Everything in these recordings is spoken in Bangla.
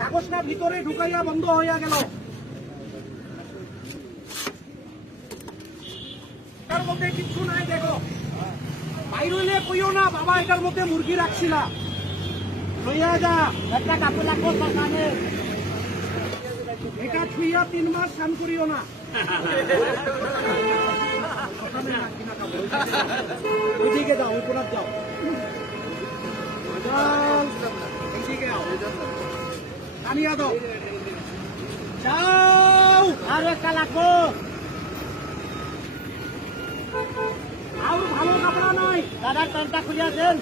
কাগজটা ভিতরে ঢুকাইয়া বন্ধ হইয়া গেল। তার মধ্যে কিচ্ছু নাই দেখো। বাইরে কইও না বাবা এটার মধ্যে মুরগি রাখছিলা লইয়া যা একটা কাপড় লাগবো সরকারে এটা ছুইয়া তিন মাস স্নান করিও না। ওইদিকে যাও ওই যাও। যাও, এইদিকে আও। আনিয়া দাও যাও আর একটা লাগবো আর ভালো কাপড়া নাই দাদার প্যান্টটা খুলে আছেন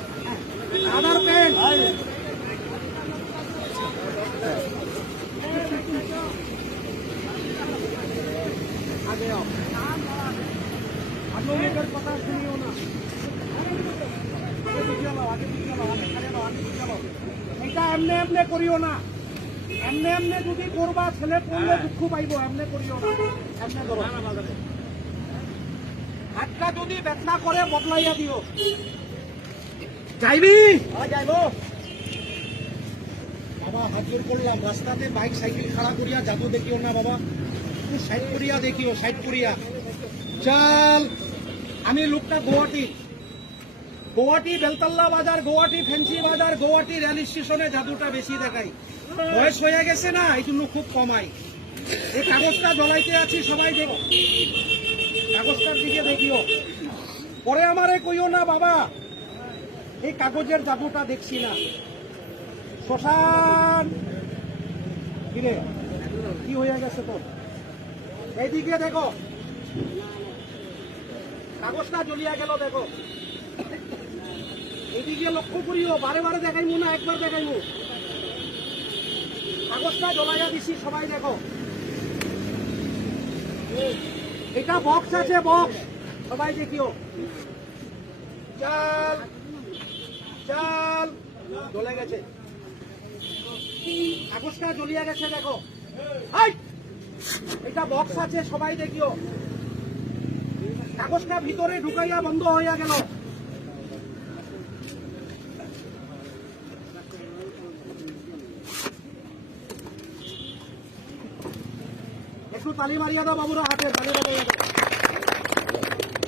দাদার প্যান্ট আগে আও আপনি এদের কথা শুনিও না আগে আগে। এটা এমনে এমনে করিও না এমনে এমনে যদি করবা ছেলে পড়লে দুঃখ পাইব এমনে করিও না। এমনে করো। হাতটা যদি বেদনা করে বদলাইয়া দিও। যাইবি? যাইব। বাবা হাত জোর করলাম। রাস্তাতে বাইক সাইকেল খাড়া করিয়া যাব দেখিও না বাবা। সাইড করিয়া দেখিও সাইড করিয়া। চল। আমি লোকটা গুয়াহাটি। গুয়াহাটি বেলতল্লা বাজার, গুয়াহাটি ফেন্সি বাজার, গুয়াহাটি রেল স্টেশনে জাদুটা বেশি দেখাই বয়স হয়ে গেছে না, এই জন্য খুব কমাই এই কাগজটা জ্বলাইতে আছি সবাই দেখ কাগজটার দিকে দেখিও। পরে আমারে কইও না, বাবা, এই কাগজের জাদুটা দেখছি না। শ্মশান। কিরে, কি হয়ে গেছে তোর? এইদিকে দেখো। কাগজটা জ্বলিয়া গেল, দেখো। এইদিকে লক্ষ্য করিও, বারে বারে দেখাইমু না, একবার দেখাইমু। কাগজটা জ্বলাইয়া দিছি, সবাই দেখো। এটা বক্স আছে বক্স সবাই দেখিও। চাল চাল। জ্বলে গেছে। কাগজটা জ্বলিয়া গেছে, দেখো! এটা বক্স আছে, সবাই দেখিও। কাগজটা ভিতরে ঢুকাইয়া বন্ধ হইয়া গেল। একটু তালি মারিয়া দাও বাবুরা হাতে তালি বাজাইয়া দাও।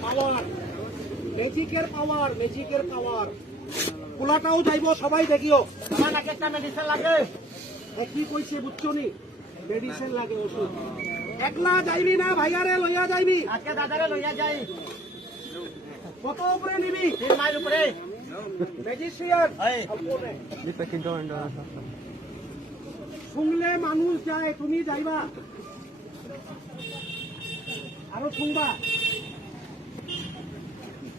পাওয়ার ম্যাজিকের পাওয়ার ম্যাজিকের পাওয়ার পোলাটাও যাইব সবাই দেখিও। আমার নাকি একটা মেডিসিন লাগে। এ কি কইছে বুঝছ নি মেডিসিন লাগে ওষুধ। একলা যাইবি না ভাইয়ারে লইয়া যাইবি। আজকে দাদারে লইয়া যাই। কত উপরে নিবি? তিন মাইল উপরে। ম্যাজিশিয়ান শুনলে মানুষ যায় তুমি যাইবা। আরও শুনবা।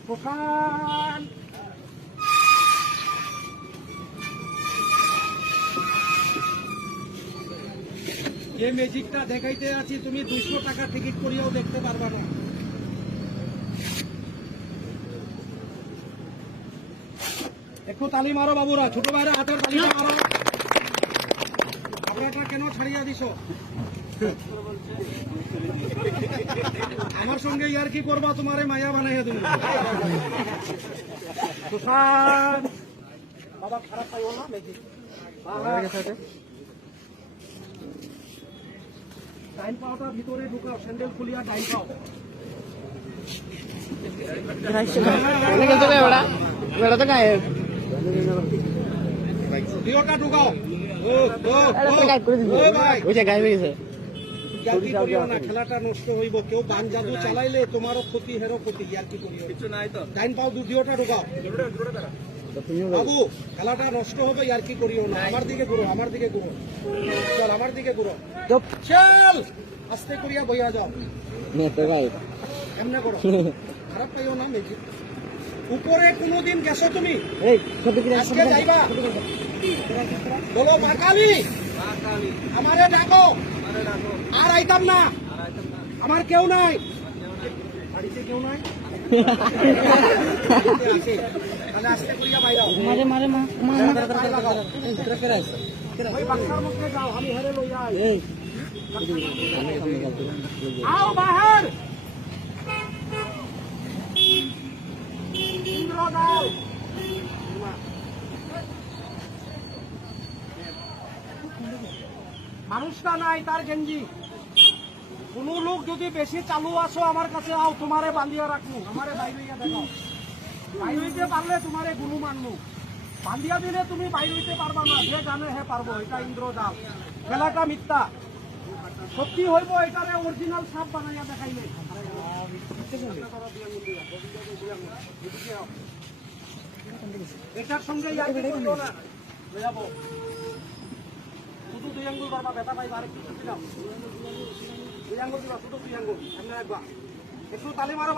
শ্মশান যে ম্যাজিকটা দেখাইতে আছি, তুমি দুইশো টাকা টিকিট করিয়াও দেখতে পারবা না। একটু তালি মারো বাবুরা, ছোট ভাইরা, হাতের তালিটা মারো। আপনারটা কেন ছাড়িয়া দিছ? আমার সঙ্গে ইয়ার কি করবা? তোমারে মায়া বানাইয়া তুমি সুশান্ত। বাবা খারাপ পাইও না মেজি টাইম পাওয়াটা ভিতরে ঢুকাও স্যান্ডেল খুলিয়া টাইম পাও। ভিডিওটা ঢুকাও। ও ও ও ও ইয়ার্কি করিও না খেলাটা নষ্ট হইব কেউ বান জাদু চালাইলে তোমারও ক্ষতি হেরো ক্ষতি ইয়ার্কি করিও। কিছু নাই তো। ডাইন পাও দুটিওটা ঢুকাও। বাবু খেলাটা নষ্ট হবে ইয়ার্কি করিও না। আমার দিকে ঘুরো আমার দিকে ঘুরো। চল আমার দিকে ঘুরো। চল আস্তে করিয়া বইয়া যাও। এমনে করো। খারাপ পাইও না মেজি উপরে কোনোদিন গেছো তুমি? আজকে যাইবা? বলো মা কালী! আমারে ডাকো। আর আইতাম না। আমার কেউ নাই। বাড়িতে কেউ নাই? আস্তে করিয়া বাইরে আও। মারে মারে মা গায়ে লাগাও। ওই বাক্সার মধ্যে যাও আমি হেরে লইয়া আই। आओ মানুষটা নাই তার গেঞ্জি। কোন লোক যদি বেশি চালু আসো আমার কাছে আও, তোমারে বান্ধিয়া রাখব। আমারে বাইরে দেখাও। বাইর পারলে তোমারে গুরু মানবো বান্ধিয়া দিলে তুমি বাইর পারবা না। যে জানে হে পারব, এটা ইন্দ্রজাল। খেলাটা মিথ্যা। সত্যি হইব, এটারে অরিজিনাল সাপ বানাইয়া দেখাইলে। এটার সঙ্গে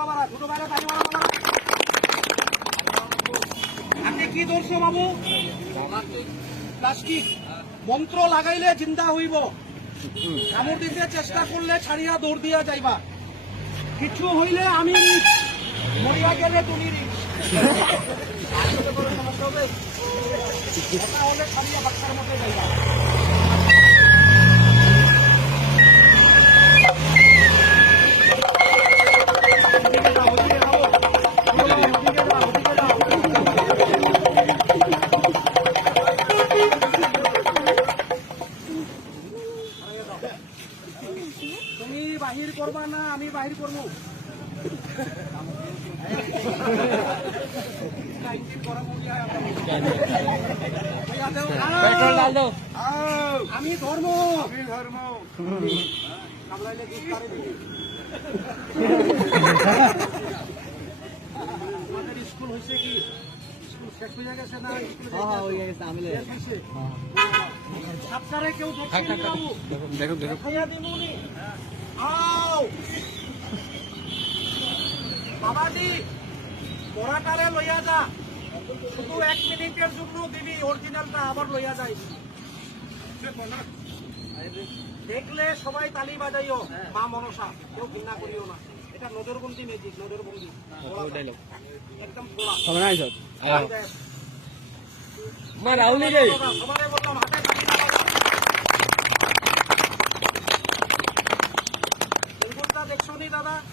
বাবারা আপনি কি ধরছো বাবু? প্লাস্টিক। মন্ত্র লাগাইলে চিন্তা হইব। কামড় দিতে চেষ্টা করলে ছাড়িয়া দৌড় দিয়া যাইবা কিছু হইলে আমি মরিয়া গেলে তুমি। সমস্যা হবে? ছাড়িয়া বাচ্চার মধ্যে যাইবা বাহির করবা না আমি বাহির করব। পেট্রোল ডাল দাও। আমি ধর্ম। আমি ধর্ম। কামড়াইলে দুধ তারে দিবি। তোমাদের স্কুল হয়েছে কি? স্কুল শেষ হয়ে গেছে না? কেউ দেখছে দেখো দেখো বাবাজি পড়াটারে লইয়া যা। শুধু এক মিনিটের জন্য দিবি অরিজিনালটা আবার লইয়া যাই দেখলে সবাই তালি বাজাইও মা মনসা কেউ ঘৃণা করিও না। এটা নজরবন্দি মেজিক নজরবন্দি। একদম খোলা হবে সবাই মা রাহুলি বললাম হাতে তালি বাজাও। তেলগুড়টা দেখছ নি দাদা দেখছি মুখে বলো মুখে বলো হ্যাঁ, দেখছি। দাদা দেখছ নি বাবা খেলাটা মিথ্যা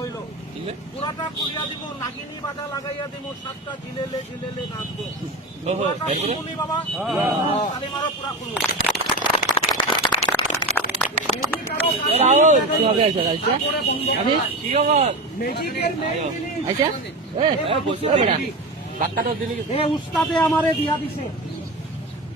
হইল। পুরাটা খুলিয়া দিব নাগিনী বাজা লাগাইয়া দিব সাতটা ঝিলেলে ঝিলেলে নাচবো। পুরাটা বাবা? মারো পুরা খুলবো উস্তাদে আমারে দিয়া দিছে।